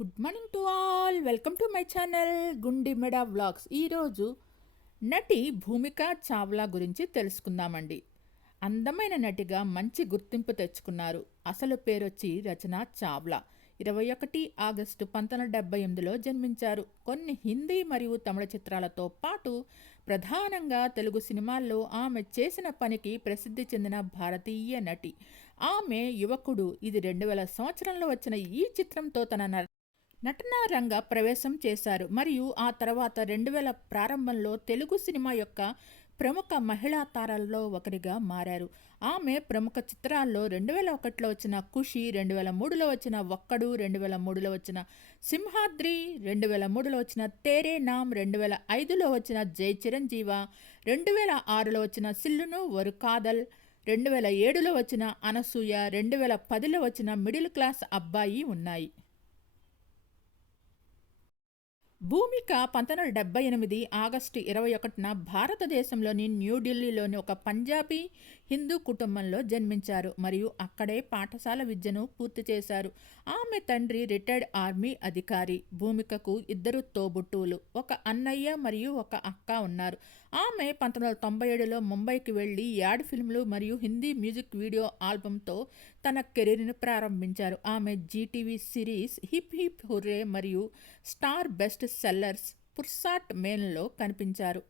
Good morning to all. Welcome to my channel Gundimeda vlogs. ఈరోజు నటి భూమిక చావ్లా గురించి తెలుసుకుందామండి. అందమైన నటిగా మంచి గుర్తింపు తెచ్చుకున్నారు. అసలు పేరొచ్చి రచన చావ్లా. ఇరవై ఒకటి ఆగస్టు పంతొమ్మిది డెబ్బై ఎనిమిదిలో జన్మించారు. కొన్ని హిందీ మరియు తమిళ చిత్రాలతో పాటు ప్రధానంగా తెలుగు సినిమాల్లో ఆమె చేసిన పనికి ప్రసిద్ధి చెందిన భారతీయ నటి. ఆమె యువకుడు. ఇది రెండు వేల సంవత్సరంలో వచ్చిన ఈ చిత్రంతో తన న- నటనా రంగ ప్రవేశం చేశారు. మరియు ఆ తర్వాత రెండు వేల ప్రారంభంలో తెలుగు సినిమా యొక్క ప్రముఖ మహిళా తారాల్లో ఒకరిగా మారారు. ఆమె ప్రముఖ చిత్రాల్లో రెండు వేల ఒకటిలో వచ్చిన ఖుషి రెండు వేల మూడులో వచ్చిన ఒక్కడు రెండు వేల మూడులో వచ్చిన సింహాద్రి రెండు వేల మూడులో వచ్చిన తేరే నామ్ రెండు వేల ఐదులో వచ్చిన జై చిరంజీవ రెండు వేల ఆరులో వచ్చిన సిల్లును వరు కాదల్ రెండు వేల ఏడులో వచ్చిన అనసూయ రెండు వేల పదిలో వచ్చిన మిడిల్ క్లాస్ అబ్బాయి ఉన్నాయి. భూమిక పంతొమ్మిది వందల డెబ్బై ఎనిమిది ఆగస్టు ఇరవై ఒకటిన భారతదేశంలోని న్యూఢిల్లీలోని ఒక పంజాబీ హిందూ కుటుంబంలో జన్మించారు మరియు అక్కడే పాఠశాల విద్యను పూర్తి చేశారు. ఆమె తండ్రి రిటైర్డ్ ఆర్మీ అధికారి. భూమికకు ఇద్దరు తోబుట్టువులు ఒక అన్నయ్య మరియు ఒక అక్క ఉన్నారు. ఆమె పంతొమ్మిది వందల తొంభై ఏడులో ముంబైకి వెళ్ళి యాడ్ ఫిల్మ్లు మరియు హిందీ మ్యూజిక్ వీడియో ఆల్బంతో తన కెరీర్ను ప్రారంభించారు. ఆమె Zee TV series hip hip hurray మరియు స్టార్ బెస్ట్ సెల్లర్స్ పుర్సాట్ మేన్లో కనిపించారు.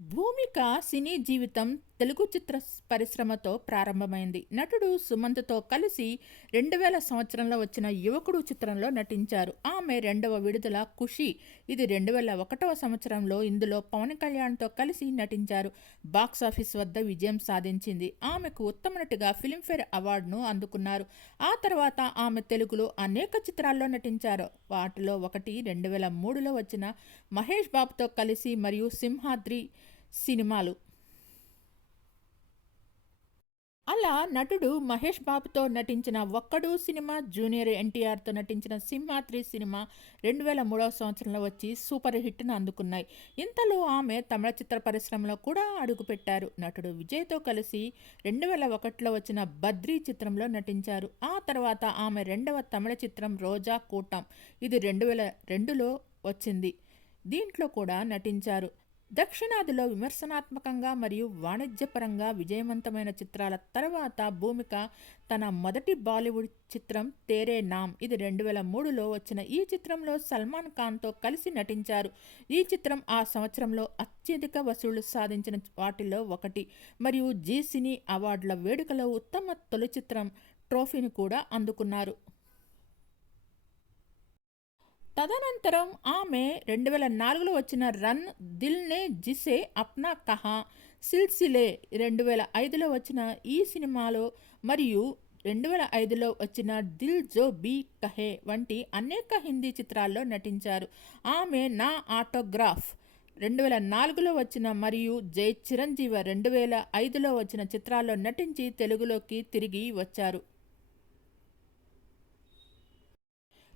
భూమిక సినీ జీవితం తెలుగు చిత్ర పరిశ్రమతో ప్రారంభమైంది. నటుడు సుమంత్తో కలిసి రెండు వేల సంవత్సరంలో వచ్చిన యువకుడు చిత్రంలో నటించారు. ఆమె రెండవ విడుదల ఖుషి. ఇది రెండు వేల ఒకటవ సంవత్సరంలో ఇందులో పవన్ కళ్యాణ్తో కలిసి నటించారు. బాక్సాఫీస్ వద్ద విజయం సాధించింది. ఆమెకు ఉత్తమ నటిగా ఫిల్మ్ఫేర్ అవార్డును అందుకున్నారు. ఆ తర్వాత ఆమె తెలుగులో అనేక చిత్రాల్లో నటించారు. వాటిలో ఒకటి రెండు వేల మూడులో వచ్చిన మహేష్ బాబుతో కలిసి మరియు సింహాద్రి సినిమాలు అలా నటుడు మహేష్ బాబుతో నటించిన ఒక్కడు సినిమా జూనియర్ ఎన్టీఆర్తో నటించిన సింహాద్రి సినిమా రెండు వేల మూడవ సంవత్సరంలో వచ్చి సూపర్ హిట్ను అందుకున్నాయి. ఇంతలో ఆమె తమిళ చిత్ర పరిశ్రమలో కూడా అడుగుపెట్టారు. నటుడు విజయ్తో కలిసి రెండు వేల ఒకటిలో వచ్చిన బద్రీ చిత్రంలో నటించారు. ఆ తర్వాత ఆమె రెండవ తమిళ చిత్రం రోజా కూటం. ఇది రెండు వేల రెండులో వచ్చింది. దీంట్లో కూడా నటించారు. దక్షిణాదిలో విమర్శనాత్మకంగా మరియు వాణిజ్యపరంగా విజయవంతమైన చిత్రాల తర్వాత భూమిక తన మొదటి బాలీవుడ్ చిత్రం తేరే నామ్. ఇది రెండు వేల మూడులో వచ్చిన ఈ చిత్రంలో సల్మాన్ ఖాన్తో కలిసి నటించారు. ఈ చిత్రం ఆ సంవత్సరంలో అత్యధిక వసూళ్ళు సాధించిన వాటిలో ఒకటి. మరియు జీ సినీ అవార్డుల వేడుకలో ఉత్తమ తొలి చిత్రం ట్రోఫీని కూడా అందుకున్నారు. తదనంతరం ఆమె రెండు వేల నాలుగులో వచ్చిన రన్ దిల్ నే జిసే అప్నా కహా సిల్సిలే రెండు వేల ఐదులో వచ్చిన ఈ సినిమాలో మరియు రెండు వేల ఐదులో వచ్చిన దిల్ జో బీ కహే వంటి అనేక హిందీ చిత్రాల్లో నటించారు. ఆమె నా ఆటోగ్రాఫ్ రెండు వేల నాలుగులో వచ్చిన మరియు జై చిరంజీవ రెండు వేల ఐదులో వచ్చిన చిత్రాల్లో నటించి తెలుగులోకి తిరిగి వచ్చారు.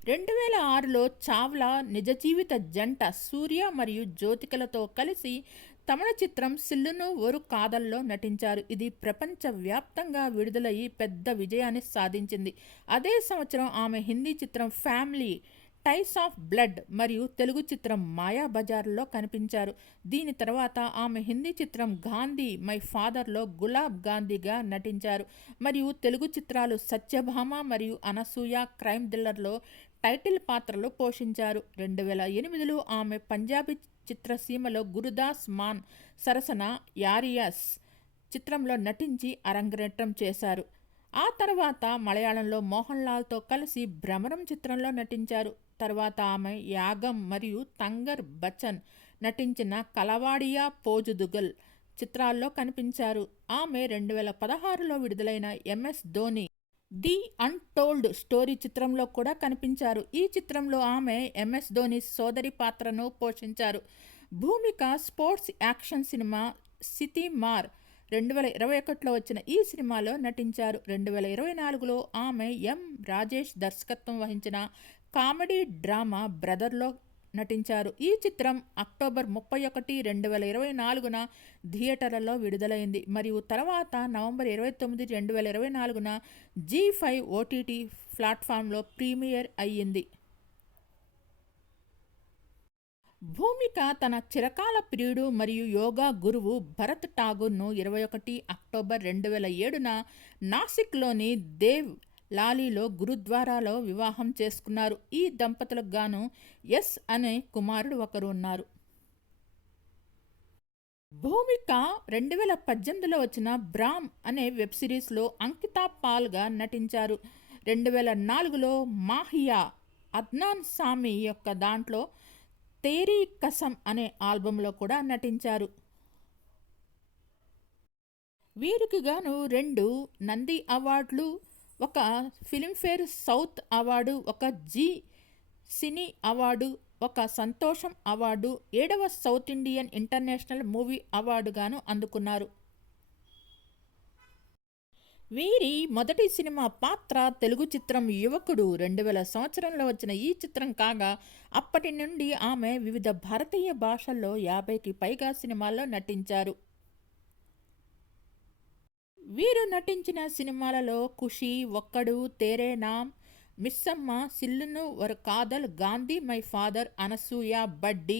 రెండు వేల ఆరులో చావ్లా నిజ జీవిత జంట సూర్య మరియు జ్యోతికలతో కలిసి తమిళ చిత్రం సిల్లును ఒరు కాదల్లో నటించారు. ఇది ప్రపంచవ్యాప్తంగా విడుదలయ్యి పెద్ద విజయాన్ని సాధించింది. అదే సంవత్సరం ఆమె హిందీ చిత్రం ఫ్యామిలీ టైస్ ఆఫ్ బ్లడ్ మరియు తెలుగు చిత్రం మాయా బజార్లో కనిపించారు. దీని తర్వాత ఆమె హిందీ చిత్రం గాంధీ మై ఫాదర్లో గులాబ్ గాంధీగా నటించారు. మరియు తెలుగు చిత్రాలు సత్యభామ మరియు అనసూయ క్రైమ్ థ్రిల్లర్లో టైటిల్ పాత్రలు పోషించారు. రెండు వేల ఎనిమిదిలో ఆమె పంజాబీ చిత్రసీమలో గురుదాస్ మాన్ సరసన యారియాస్ చిత్రంలో నటించి అరంగేట్రం చేశారు. ఆ తర్వాత మలయాళంలో మోహన్ లాల్తో కలిసి భ్రమరం చిత్రంలో నటించారు. తర్వాత ఆమె యాగం మరియు తంగర్ బచ్చన్ నటించిన కలవాడియా పోజుదుగల్ చిత్రాల్లో కనిపించారు. ఆమె రెండు వేల పదహారులో విడుదలైన MS Dhoni the untold story చిత్రంలో కూడా కనిపించారు. ఈ చిత్రంలో ఆమె ఎంఎస్ ధోని సోదరి పాత్రను పోషించారు. భూమిక స్పోర్ట్స్ యాక్షన్ సినిమా సితి మార్ రెండు వేల ఇరవై ఒకటిలో వచ్చిన ఈ సినిమాలో నటించారు. రెండు వేల ఇరవై నాలుగులో ఆమె ఎం రాజేష్ దర్శకత్వం వహించిన కామెడీ డ్రామా బ్రదర్లో నటించారు. ఈ చిత్రం అక్టోబర్ ముప్పై ఒకటి రెండు వేల ఇరవై నాలుగున థియేటర్లలో విడుదలైంది. మరియు తర్వాత నవంబర్ ఇరవై తొమ్మిది రెండు వేల ఇరవై నాలుగున జీ ఫైవ్ ఓటీటీ ప్లాట్ఫామ్లో ప్రీమియర్ అయ్యింది. భూమిక తన చిరకాల ప్రియుడు మరియు యోగా గురువు భరత్ ఠాగూర్ను ఇరవై ఒకటి అక్టోబర్ రెండు వేల ఏడున నాసిక్లోని దేవ్ లాలీలో గురుద్వారాలో వివాహం చేసుకున్నారు. ఈ దంపతులకు గాను ఎస్ అనే కుమారుడు ఒకరు ఉన్నారు. భూమిక రెండు వేల పద్దెనిమిదిలో వచ్చిన బ్రామ్ అనే వెబ్ సిరీస్లో అంకితా పాల్గా నటించారు. రెండు వేల నాలుగులో మాహియా అద్నాన్ సామి యొక్క దాంట్లో తేరీ కసం అనే ఆల్బంలో కూడా నటించారు. వీరికి గాను రెండు నంది అవార్డులు ఒక ఫిలింఫేర్ సౌత్ అవార్డు ఒక జీ సినీ అవార్డు ఒక సంతోషం అవార్డు ఏడవ సౌత్ ఇండియన్ ఇంటర్నేషనల్ మూవీ అవార్డుగాను అందుకున్నారు. వీరి మొదటి సినిమా పాత్ర తెలుగు చిత్రం యువకుడు. రెండు వేల సంవత్సరంలో వచ్చిన ఈ చిత్రం కాగా అప్పటి నుండి ఆమె వివిధ భారతీయ భాషల్లో యాభైకి పైగా సినిమాల్లో నటించారు. వీరు నటించిన సినిమాలలో ఖుషి ఒక్కడు తేరే నామ్ మిస్సమ్మ సిల్లును వర్ Kadhal Gandhi my father Anasuya Badri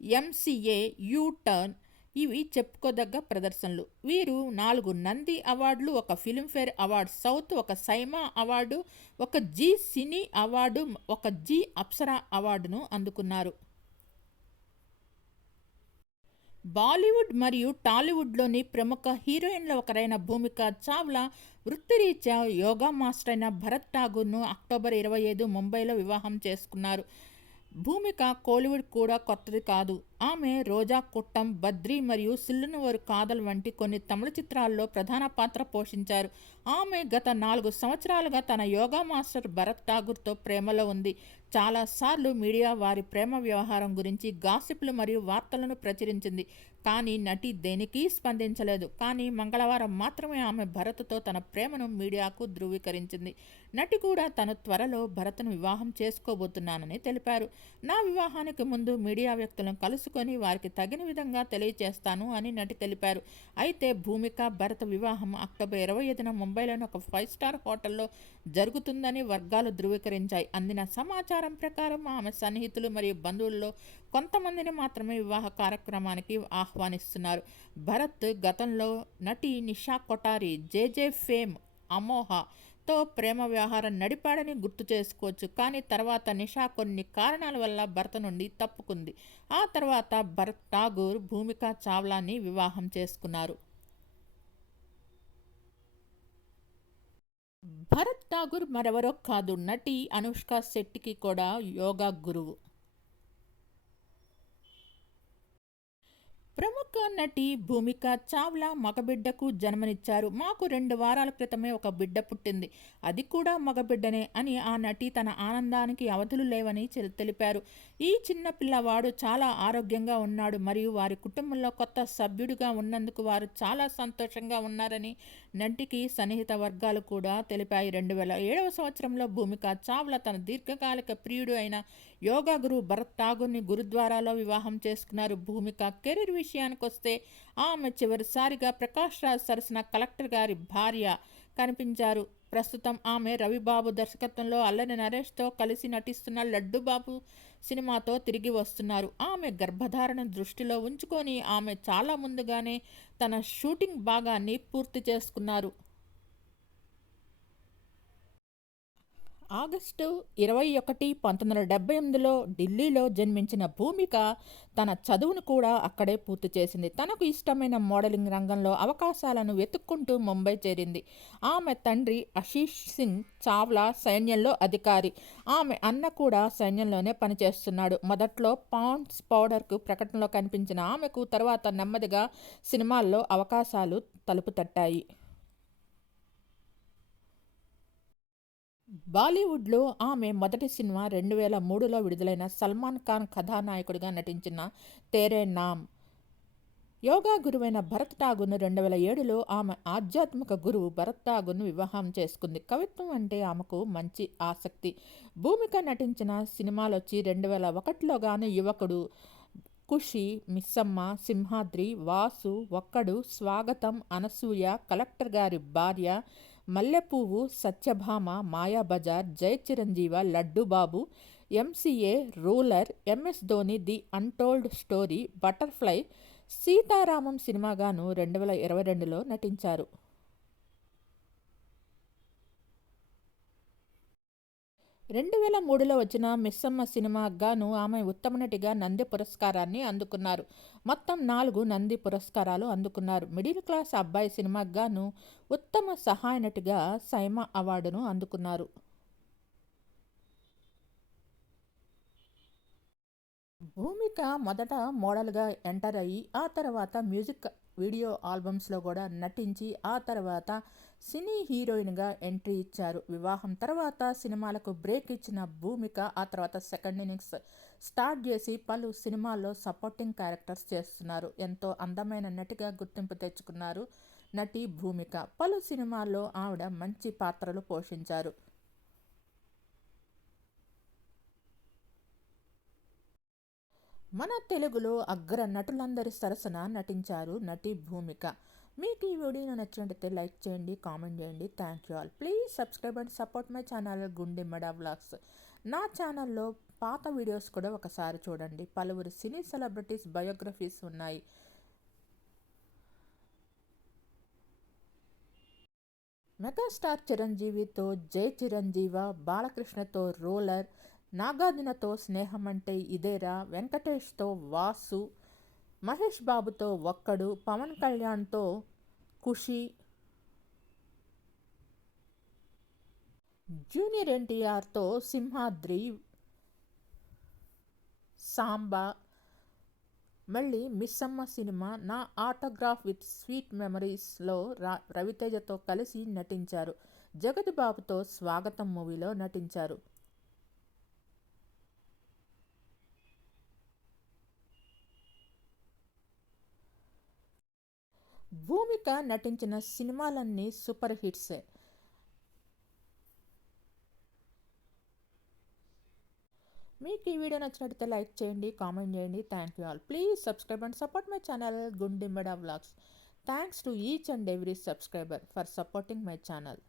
MCA U turn ఇవి చెప్పుకోదగ్గ ప్రదర్శనలు. వీరు నాలుగు నంది అవార్డులు ఒక ఫిల్మ్ఫేర్ అవార్డు సౌత్ ఒక సైమా అవార్డు ఒక జీ సినీ అవార్డు ఒక జీ అప్సరా అవార్డును అందుకున్నారు. బాలీవుడ్ మరియు టాలీవుడ్లోని ప్రముఖ హీరోయిన్ల ఒకరైన భూమిక చావ్లా వృత్తిరీత్యా యోగా మాస్టర్ అయిన భరత్ ఠాగూర్ను అక్టోబర్ ఇరవై ఐదు ముంబైలో వివాహం చేసుకున్నారు. భూమిక కోలీవుడ్ కూడా కొత్తది కాదు. ఆమె రోజా కుట్టం బద్రి మరియు సిల్లునువరు కాదల్ వంటి కొన్ని తమిళ చిత్రాల్లో ప్రధాన పాత్ర పోషించారు. ఆమె గత నాలుగు సంవత్సరాలుగా తన యోగా మాస్టర్ భరత్ ఠాగూర్తో ప్రేమలో ఉంది. చాలాసార్లు మీడియా వారి ప్రేమ వ్యవహారం గురించి గాసిప్లు మరియు వార్తలను ప్రచురించింది. కానీ నటి దేనికి స్పందించలేదు. కానీ మంగళవారం మాత్రమే ఆమె భరత్తో తన ప్రేమను మీడియాకు ధృవీకరించింది. నటి కూడా తను త్వరలో భరత్ను వివాహం చేసుకోబోతున్నానని తెలిపారు. నా వివాహానికి ముందు మీడియా వ్యక్తులను కలుసు తెలుసుకొని వారికి తగిన విధంగా తెలియజేస్తాను అని నటి తెలిపారు. అయితే భూమిక భరత్ వివాహం అక్టోబర్ ఇరవై ఐదున ముంబైలోని ఒక ఫైవ్ స్టార్ హోటల్లో జరుగుతుందని వర్గాలు ధృవీకరించాయి. అందిన సమాచారం ప్రకారం ఆమె సన్నిహితులు మరియు బంధువుల్లో కొంతమందిని మాత్రమే వివాహ కార్యక్రమానికి ఆహ్వానిస్తున్నారు. భరత్ గతంలో నటి నిషా కొటారి జేజే ఫేమ్ అమోహ తో ప్రేమ వ్యవహారం నడిపాడని గుర్తు చేసుకోవచ్చు. కానీ తర్వాత నిషా కొన్ని కారణాల వల్ల భర్త నుండి తప్పుకుంది. ఆ తర్వాత భరత్ ఠాగూర్ భూమిక చావ్లాని వివాహం చేసుకున్నారు. భరత్ ఠాగూర్ మరెవరో కాదు. నటి అనుష్క శెట్టికి కూడా యోగా గురువు. ప్రముఖ నటి భూమిక చావ్లా మగబిడ్డకు జన్మనిచ్చారు. మాకు రెండు వారాల క్రితమే ఒక బిడ్డ పుట్టింది. అది కూడా మగబిడ్డనే అని ఆ నటి తన ఆనందానికి అవధులు లేవని తెలిపారు. ఈ చిన్న పిల్లవాడు చాలా ఆరోగ్యంగా ఉన్నాడు. మరియు వారి కుటుంబంలో కొత్త సభ్యుడిగా ఉన్నందుకు వారు చాలా సంతోషంగా ఉన్నారని నటికి సన్నిహిత వర్గాలు కూడా తెలిపాయి. రెండు వేల ఏడవ సంవత్సరంలో భూమిక చావ్లా తన దీర్ఘకాలిక ప్రియుడు అయిన యోగా గురు భరత్ ఠాగూర్ని గురుద్వారాలో వివాహం చేసుకున్నారు. భూమిక కెరీర్ విషయానికి వస్తే ఆమె చివరిసారిగా ప్రకాష్ రాజ్ సరసన కలెక్టర్ గారి భార్య కనిపించారు. ప్రస్తుతం ఆమె రవిబాబు దర్శకత్వంలో అల్లరి నరేష్తో కలిసి నటిస్తున్న లడ్డుబాబు సినిమాతో తిరిగి వస్తున్నారు. ఆమె గర్భధారణ దృష్టిలో ఉంచుకొని ఆమె చాలా ముందుగానే తన షూటింగ్ భాగాన్ని పూర్తి చేసుకున్నారు. ఆగస్టు ఇరవై ఒకటి పంతొమ్మిది వందల డెబ్బై ఎనిమిదిలో ఢిల్లీలో జన్మించిన భూమిక తన చదువును కూడా అక్కడే పూర్తి చేసింది. తనకు ఇష్టమైన మోడలింగ్ రంగంలో అవకాశాలను వెతుక్కుంటూ ముంబై చేరింది. ఆమె తండ్రి ఆశీష్ సింగ్ చావ్లా సైన్యంలో అధికారి. ఆమె అన్న కూడా సైన్యంలోనే పనిచేస్తున్నాడు. మొదట్లో పాండ్స్ పౌడర్కు ప్రకటనలో కనిపించిన ఆమెకు తర్వాత నెమ్మదిగా సినిమాల్లో అవకాశాలు తలుపు తట్టాయి బాలీవుడ్లో ఆమె మొదటి సినిమా రెండు వేల మూడులో విడుదలైన సల్మాన్ ఖాన్ కథానాయకుడిగా నటించిన తేరే నామ్. యోగా గురువైన భరత్ ఠాగూర్ను రెండు వేల ఏడులో ఆమె ఆధ్యాత్మిక గురువు భరత్ ఠాగూర్ను వివాహం చేసుకుంది. కవిత్వం అంటే ఆమెకు మంచి ఆసక్తి. భూమిక నటించిన సినిమాలొచ్చి రెండు వేల ఒకటిలో గాను యువకుడు ఖుషి మిస్సమ్మ సింహాద్రి వాసు ఒక్కడు స్వాగతం అనసూయ కలెక్టర్ గారి భార్య మల్లెపువ్వు Satyabhama Mayabazar Jai Chiranjeeva Laddubabu MCA ruler MS Dhoni the untold story butterfly Sitaramam సినిమాగాను రెండు వేల ఇరవై రెండులో నటించారు. రెండు వేల మూడులో వచ్చిన మిస్సమ్మ సినిమాకు గాను ఆమె ఉత్తమ నటిగా నంది పురస్కారాన్ని అందుకున్నారు. మొత్తం నాలుగు నంది పురస్కారాలు అందుకున్నారు. మిడిల్ క్లాస్ అబ్బాయి సినిమాకు గాను ఉత్తమ సహాయ నటిగా సైమా అవార్డును అందుకున్నారు. భూమిక మొదట మోడల్గా ఎంటర్ అయ్యి ఆ తర్వాత మ్యూజిక్ వీడియో ఆల్బమ్స్లో కూడా నటించి ఆ తర్వాత సినీ హీరోయిన్గా ఎంట్రీ ఇచ్చారు. వివాహం తర్వాత సినిమాలకు బ్రేక్ ఇచ్చిన భూమిక ఆ తర్వాత సెకండ్ ఇన్నింగ్స్ స్టార్ట్ చేసి పలు సినిమాల్లో సపోర్టింగ్ క్యారెక్టర్స్ చేస్తున్నారు. ఎంతో అందమైన నటిగా గుర్తింపు తెచ్చుకున్నారు నటి భూమిక. పలు సినిమాల్లో ఆవిడ మంచి పాత్రలు పోషించారు. మన తెలుగులో అగ్ర నటులందరి సరసన నటించారు నటి భూమిక. మీకు ఈ వీడియో నచ్చినట్టయితే లైక్ చేయండి కామెంట్ చేయండి. Thank you all please subscribe and support my channel Gundimeda vlogs నా ఛానల్లో పాత వీడియోస్ కూడా ఒకసారి చూడండి. పలువురు సినీ సెలబ్రిటీస్ బయోగ్రఫీస్ ఉన్నాయి. మెగాస్టార్ చిరంజీవితో జై చిరంజీవ బాలకృష్ణతో రోలర్ నాగార్జునతో స్నేహం అంటే ఇదేరా వెంకటేష్తో వాసు మహేష్ బాబుతో ఒక్కడు పవన్ కళ్యాణ్తో ఖుషి. జూనియర్ ఎన్టీఆర్తో సింహాద్రి సాంబా. మళ్ళీ మిస్సమ్మ సినిమా నా ఆటోగ్రాఫ్ విత్ స్వీట్ మెమరీస్లో రా రవితేజతో కలిసి నటించారు. జగతి బాబుతో స్వాగతం మూవీలో నటించారు. భూమిక నటించిన సినిమాలన్నీ సూపర్ హిట్సే. మీకు ఈ వీడియో నచ్చినట్లయితే లైక్ చేయండి కామెంట్ చేయండి. Thank you all please subscribe and support my channel Gundimeda vlogs thanks to each and every subscriber for supporting my channel